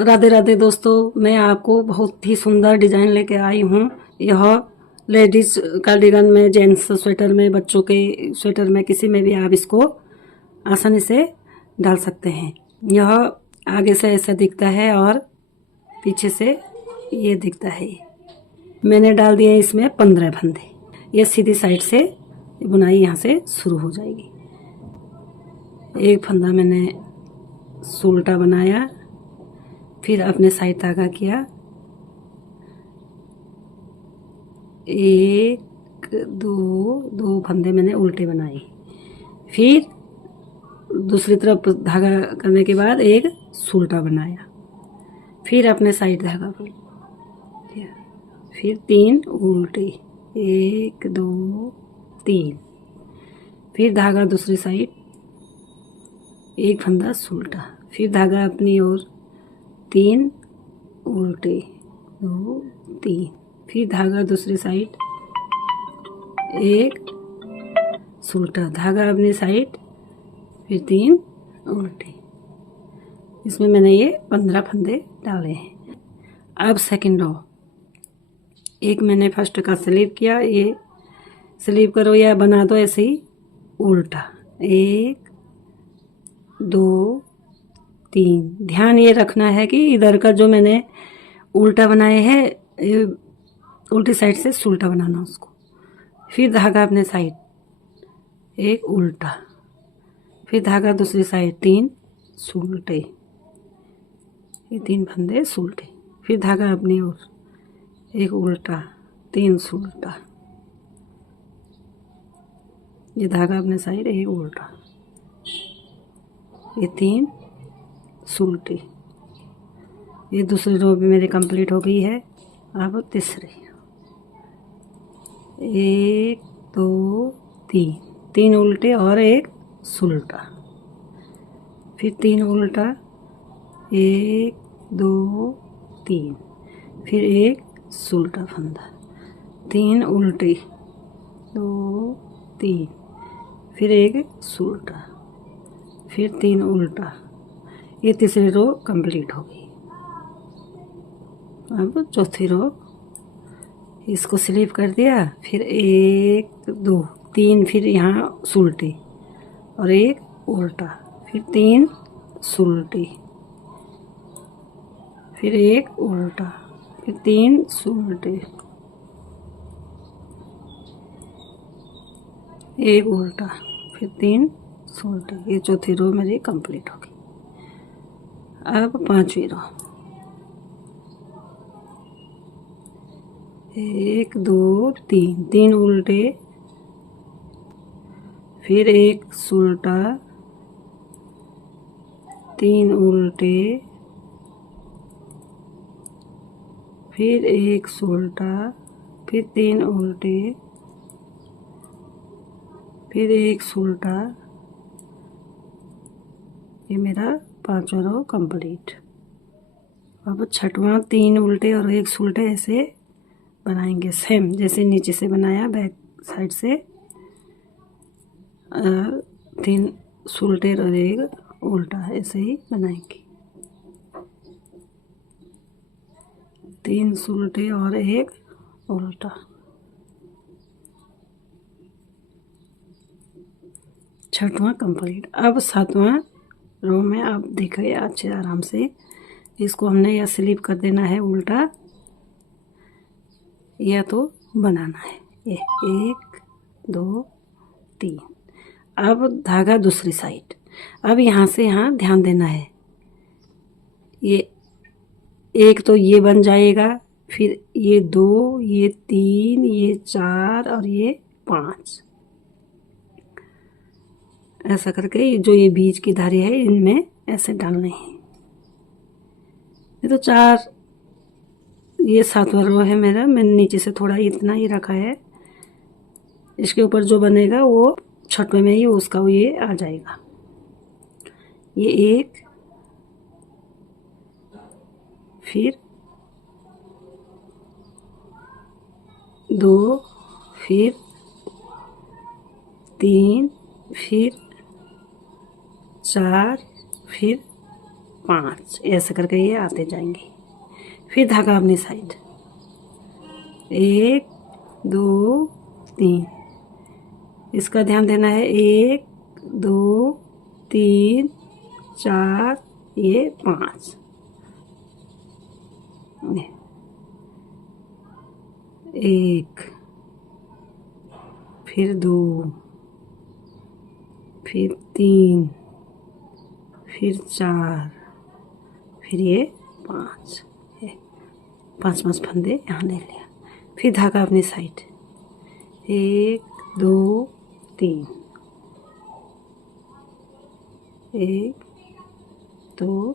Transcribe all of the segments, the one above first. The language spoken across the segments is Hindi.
राधे राधे दोस्तों, मैं आपको बहुत ही सुंदर डिजाइन लेके आई हूँ। यह लेडीज कार्डिगन में, जेंट्स स्वेटर में, बच्चों के स्वेटर में, किसी में भी आप इसको आसानी से डाल सकते हैं। यह आगे से ऐसा दिखता है और पीछे से ये दिखता है। मैंने डाल दिया इसमें 15 फंदे। ये सीधी साइड से बुनाई यहाँ से शुरू हो जाएगी। एक फंदा मैंने उल्टा बनाया, फिर अपने साइड धागा किया, एक दो फंदे मैंने उल्टे बनाए, फिर दूसरी तरफ धागा करने के बाद एक उल्टा बनाया, फिर अपने साइड धागा पर, फिर 3 उल्टे, 1 2 3, फिर धागा दूसरी साइड, एक फंदा उल्टा, फिर धागा अपनी ओर, 3 उल्टे, 2 3, फिर धागा दूसरी साइड, एक उल्टा, धागा अपनी साइड, फिर 3 उल्टे। इसमें मैंने ये 15 फंदे डाले हैं। अब सेकंड रो, एक मैंने फर्स्ट का स्लीव किया, ये स्लीव करो या बना दो ऐसे ही उल्टा, 1 2 3। ध्यान ये रखना है कि इधर का जो मैंने उल्टा बनाए है, उल्टी साइड से उल्टा बनाना उसको, फिर धागा अपने साइड, एक उल्टा, फिर धागा दूसरी साइड, 3 उल्टे, ये 3 फंदे उल्टे, फिर धागा अपनी ओर, एक उल्टा, 3 उल्टा, ये धागा अपने साइड, एक उल्टा, ये 3 उल्टे। ये दूसरी रो भी मेरी कंप्लीट हो गई है। अब तीसरी, 1 2 3, 3 उल्टे और एक उल्टा, फिर 3 उल्टा, 1 2 3, फिर एक उल्टा फंदा, 3 उल्टे, 2 3, फिर एक उल्टा, फिर 3 उल्टा। ये तीसरी रो कंप्लीट हो गई। अब चौथी रो, इसको स्लीव कर दिया, फिर 1 2 3, फिर यहाँ उल्टे और एक उल्टा, फिर 3 उल्टे, फिर एक उल्टा, फिर 3 उल्टे, एक उल्टा, फिर 3 उल्टे। ये चौथी रो मेरी कंप्लीट हो गई। अब पांचवी रो, 1 2 3, 3 उल्टे, फिर एक उल्टा, 3 उल्टे, फिर एक उल्टा, फिर 3 उल्टे, फिर एक उल्टा। ये मेरा पांचवा रो कंप्लीट। अब छठवां 3 उल्टे और एक उल्टे ऐसे बनाएंगे, सेम जैसे नीचे से बनाया, बैक साइड से 3 उल्टे और एक उल्टा ऐसे ही बनाएंगे, 3 उल्टे और एक उल्टा। छठवां कंप्लीट। अब सातवां रो में आप देखिए अच्छे आराम से, इसको हमने या स्लीव कर देना है उल्टा, या तो बनाना है। ये 1 2 3। अब धागा दूसरी साइड, अब यहाँ से यहाँ ध्यान देना है। ये एक तो ये बन जाएगा, फिर ये 2, ये 3, ये 4 और ये 5, ऐसा करके जो ये बीच की धारी है इनमें ऐसे डालने हैं। ये तो 4, ये 7वां रो है मेरा। मैंने नीचे से थोड़ा इतना ही रखा है, इसके ऊपर जो बनेगा वो छठवें में ही उसका ये आ जाएगा। ये 1, फिर 2, फिर 3, फिर 4, फिर 5, ऐसे करके ये आते जाएंगे। फिर धागा अपनी साइड, 1 2 3, इसका ध्यान देना है। 1 2 3 4, ये 5, 1 फिर 2 फिर 3 फिर 4 फिर ये 5, 5 फंदे यहाँ ले लिया। फिर धागा अपनी साइड, 1 2 3, 1 2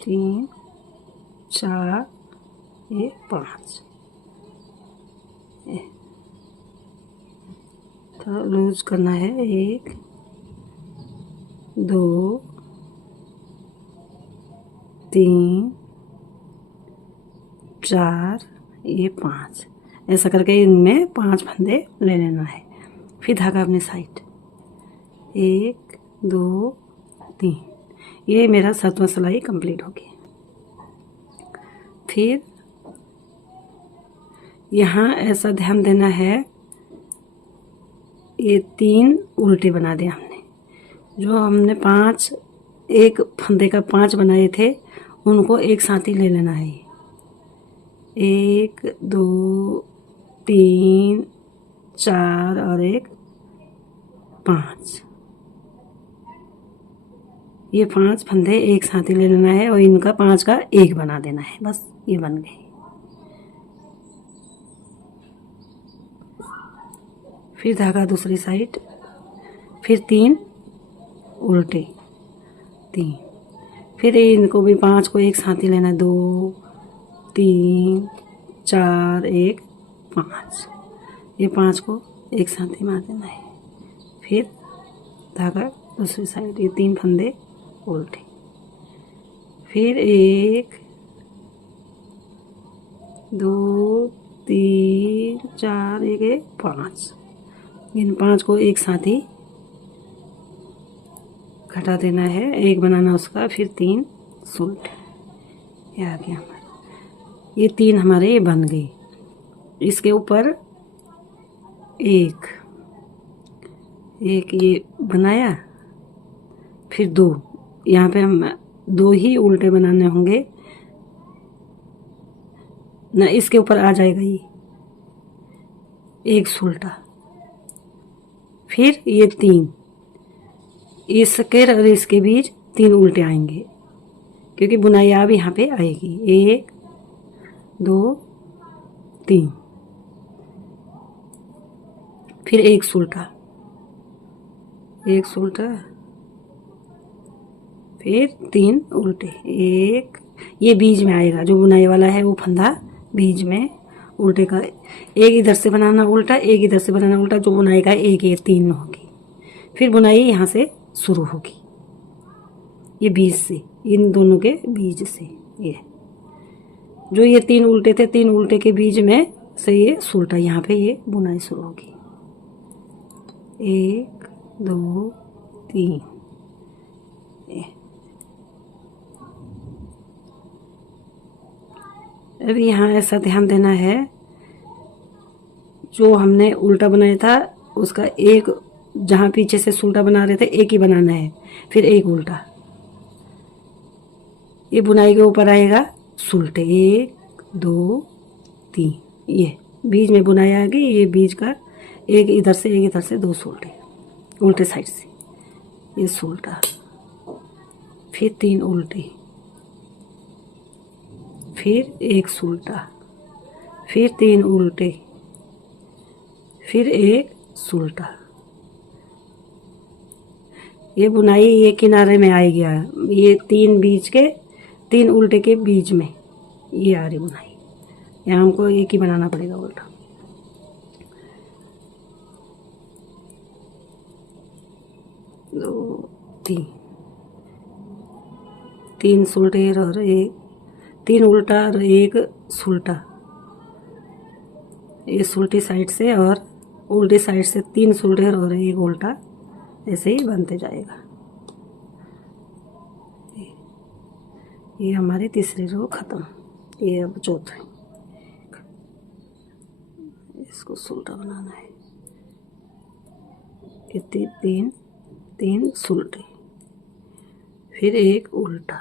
3 4, ये 5, तो लूज करना है। 1 2 3 4, ये 5, ऐसा करके इनमें 5 फंदे ले लेना है। फिर धागा अपनी साइड, 1 2 3, ये मेरा 7वां सिलाई कंप्लीट हो गया। फिर यहाँ ऐसा ध्यान देना है, ये 3 उल्टे बना दिए हमने। जो हमने 5 एक फंदे का 5 बनाए थे, उनको एक साथ ही ले लेना है। 1 2 3 4 और 1 5, ये 5 फंदे एक साथ ही ले लेना है और इनका 5 का 1 बना देना है। बस ये बन गए। फिर धागा दूसरी साइड, फिर 3 उल्टे 3, फिर इनको भी 5 को एक साथ ही लेना है। 2 3 4 1 5, ये 5 को एक साथ ही मार देना है। फिर धागा दूसरी साइड, ये 3 फंदे उल्टे, फिर 1 2 3 4 1 5, इन 5 को एक साथ ही घटा देना है, 1 बनाना उसका। फिर 3 सुलट, ये आ गया हमारा। ये 3 हमारे ये बन गए। इसके ऊपर एक ये बनाया, फिर 2, यहाँ पे हम 2 ही उल्टे बनाने होंगे ना, इसके ऊपर आ जाएगा ये 1 सुलटा। फिर ये 3, इसके और इसके बीच 3 उल्टे आएंगे, क्योंकि बुनाई अब यहाँ पे आएगी। 1 2 3, फिर 1 सुलटा, 1 सुलटा, फिर 3 उल्टे। 1 ये बीच में आएगा, जो बुनाई वाला है वो फंदा बीच में उल्टे का, 1 इधर से बनाना उल्टा, 1 इधर से बनाना उल्टा, जो बुनाई का 1 ये 3 होगी। फिर बुनाई यहाँ से शुरू होगी, ये बीच से, इन दोनों के बीच से। ये जो ये 3 उल्टे थे, 3 उल्टे के बीच में से ये सुलटा, यहाँ पे ये बुनाई शुरू होगी। 1 2 3, अब यहाँ ऐसा ध्यान देना है, जो हमने उल्टा बनाया था उसका एक, जहाँ पीछे से सुलटा बना रहे थे, एक ही बनाना है। फिर 1 उल्टा, ये बुनाई के ऊपर आएगा सुलटे। 1 2 3, ये बीच में बुनाई आ गई। ये बीच का 1 इधर से 1 इधर से, 2 सुलटे उल्टे साइड से, ये सुलटा। फिर 3 उल्टे, फिर 1 सुलटा, फिर 3 उल्टे, फिर 1 सुलटा। ये बुनाई ये किनारे में आएगी, ये 3 बीच के, 3 उल्टे के बीच में ये आ रही बुनाई। यहाँ हमको एक ही बनाना पड़ेगा उल्टा। दो 3 सुलटे और 1, 3 उल्टा और 1 सुलटा, ये सुलटी साइड से और उल्टी साइड से 3 सुलटे और 1 उल्टा, ऐसे ही बनते जाएगा। ये हमारी तीसरी रो खत्म। ये अब चौथी, इसको सुलटा बनाना है। ये तीन तीन सुलटे, फिर एक उल्टा,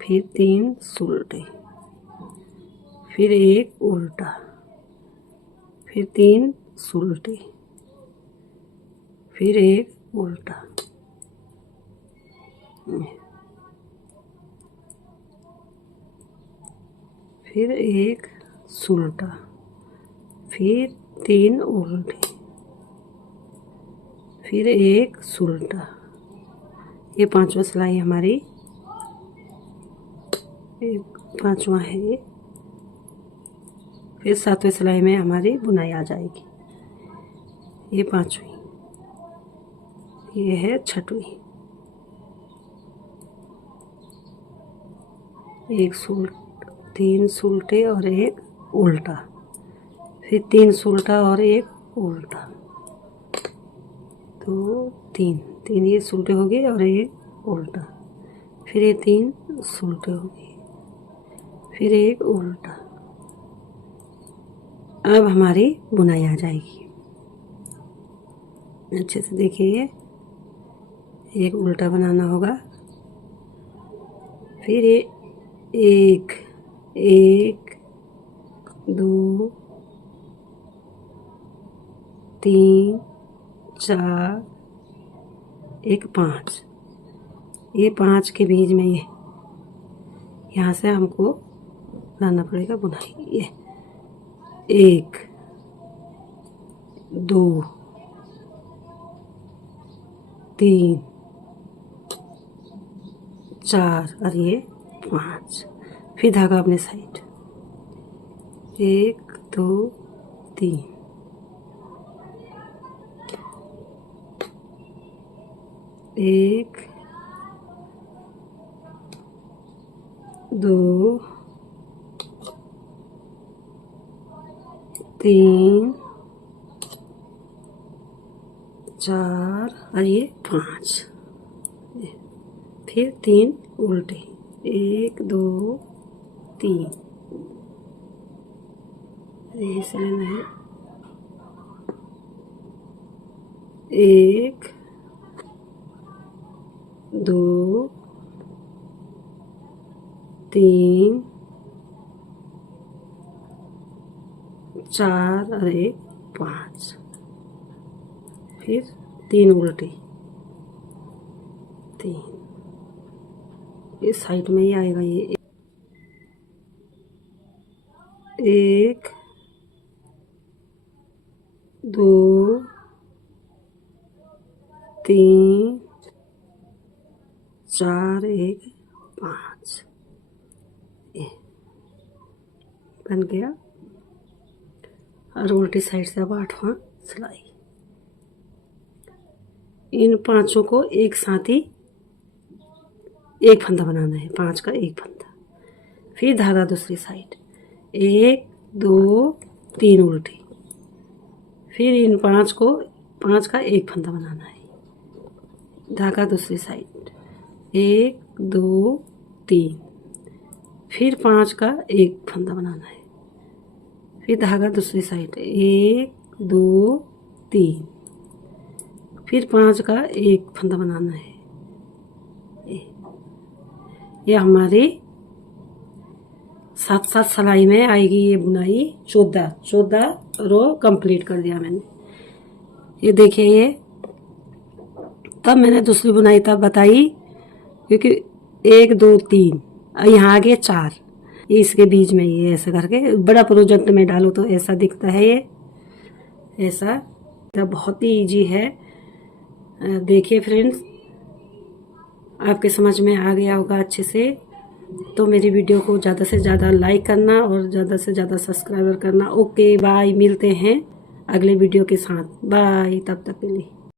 फिर तीन सुलटे, फिर एक उल्टा, फिर तीन सुलटे, फिर एक उल्टा, फिर एक सुलटा, फिर तीन उल्टे, फिर एक सुलटा। ये पांचवा सिलाई हमारी, एक पांचवा है ये। फिर सातवें सिलाई में हमारी बुनाई आ जाएगी। ये पांचवी, ये है छठवीं। एक तीन सुलटे और एक उल्टा, फिर तीन सुलटा और एक उल्टा, तो तीन ये सुलटे हो गए और एक उल्टा, फिर ये तीन सुलटे हो गए, फिर एक उल्टा। अब हमारी बुनाई आ जाएगी। अच्छे से देखिए, एक उल्टा बनाना होगा, फिर ये एक एक दो तीन चार, एक पाँच। ये पाँच के बीच में ये यहाँ से हमको लाना पड़ेगा बुनाई। ये एक दो तीन चार और ये पाँच। फिर धागा अपने साइड, एक दो तीन, एक दो तीन चार और ये पाँच। फिर तीन उल्टे, एक दो तीन, ऐसे लेना है। एक दो तीन चार और एक पाँच, फिर तीन उल्टी, तीन। इस साइड में ही आएगा ये। एक दो तीन चार, एक पाँच, बन गया। और उल्टी साइड से अब आठवां सिलाई। इन पांचों को एक साथ ही एक फंदा बनाना है, पांच का एक फंदा। फिर धागा दूसरी साइड, एक दो तीन उल्टी, फिर इन पांच को पांच का एक फंदा बनाना है। धागा दूसरी साइड, एक दो तीन, फिर पांच का एक फंदा बनाना है। फिर धागा दूसरी साइड, एक दो तीन, फिर पांच का एक फंदा बनाना है। ये हमारी 7-7 सिलाई में आएगी ये बुनाई। 14 रो कंप्लीट कर दिया मैंने। ये देखिए, ये तब मैंने दूसरी बुनाई तब बताई क्योंकि 1 2 3 यहाँ आगे 4, ये इसके बीच में ये ऐसा करके बड़ा प्रोजेक्ट में डालो तो ऐसा दिखता है। ये ऐसा तब बहुत ही इजी है। देखिए फ्रेंड्स, आपके समझ में आ गया होगा अच्छे से। तो मेरी वीडियो को ज़्यादा से ज़्यादा लाइक करना और ज़्यादा से ज़्यादा सब्सक्राइबर करना। ओके बाय, मिलते हैं अगले वीडियो के साथ। बाय, तब तक के लिए।